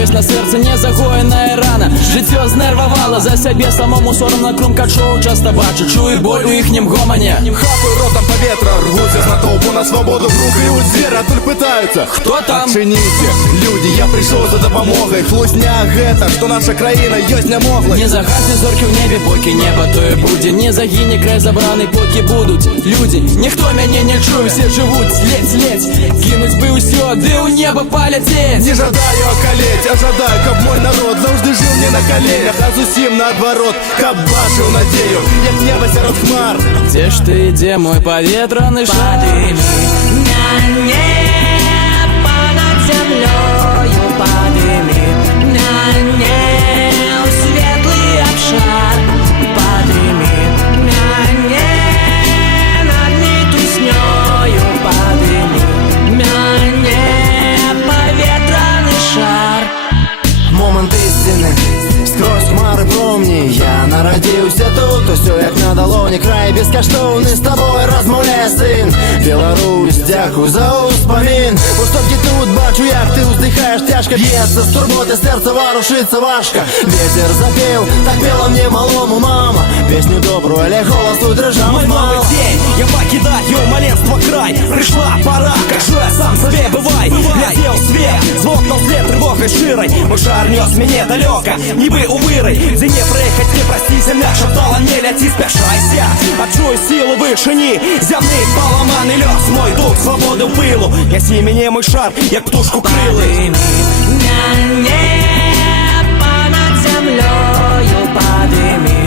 ёсць на сэрцы незагоеная рана. Жыццё знервавала, за сябе самому сорамна. Крумкачоў часта бачу, чую боль у іхнім гомане. Хапаю ротом паветра, рвуся з натоўпу на свободу. Рухаюць дзвер, адтуль пытаюцца: хто там? Адчыніце, людзі, я прыйшоў за дапамогай. Хлусня гэта, што наша краіна ёсць нямоглай. Не загасне зоркі ў небе, покі неба тое будзе. Не загіне край забраны, покі будуць людзі. Ніхто мяне не чуе, все жывуць ледзь. Кінуць бы ўсё, ды ў неба паляцець. Не жадаю акалець, а жадаю, каб мой народ заўжды жыў не на каленях, а зусім наадварот, каб бачыў надзею, як неба сярод хмар. Дзе ж ты, ідзе мой паветраны шар? Падымі мяне над зямлёю, падымі мяне ў светлы абшар, падымі мяне над мітуснёю, падымі мяне паветраны шар. Момент истины, сквозь хмары промні. Я нарадзіўся тут, усё як на далоні. Край бескаштоўны, з табой размаўляе сын. Беларусь, дзякуй за ўспамін. Бо столькі тут бачу, як ты ўздыхаеш цяжка. Б'ецца з турботы, сэрца варушыцца важка. Ветер запеў, так пела мне малому мама. Песню добрую, але голас тут дрыжаў. Мой новый день, я покидаю маленство край. Пришла пора, кажу я сам себе, бывай. Глядел свет, звук на след тревогой широй. Мой шар нес меня далеко, нібы у вырой. Где не проехать, не прости, земля шептала, не ляти, спешайся. Отчуй силу вышини, земный поломанный лес. Мой дух свободы в пылу, неси меня мой шар, як птушку крылы. Падымі мяне над зямлёю, падымі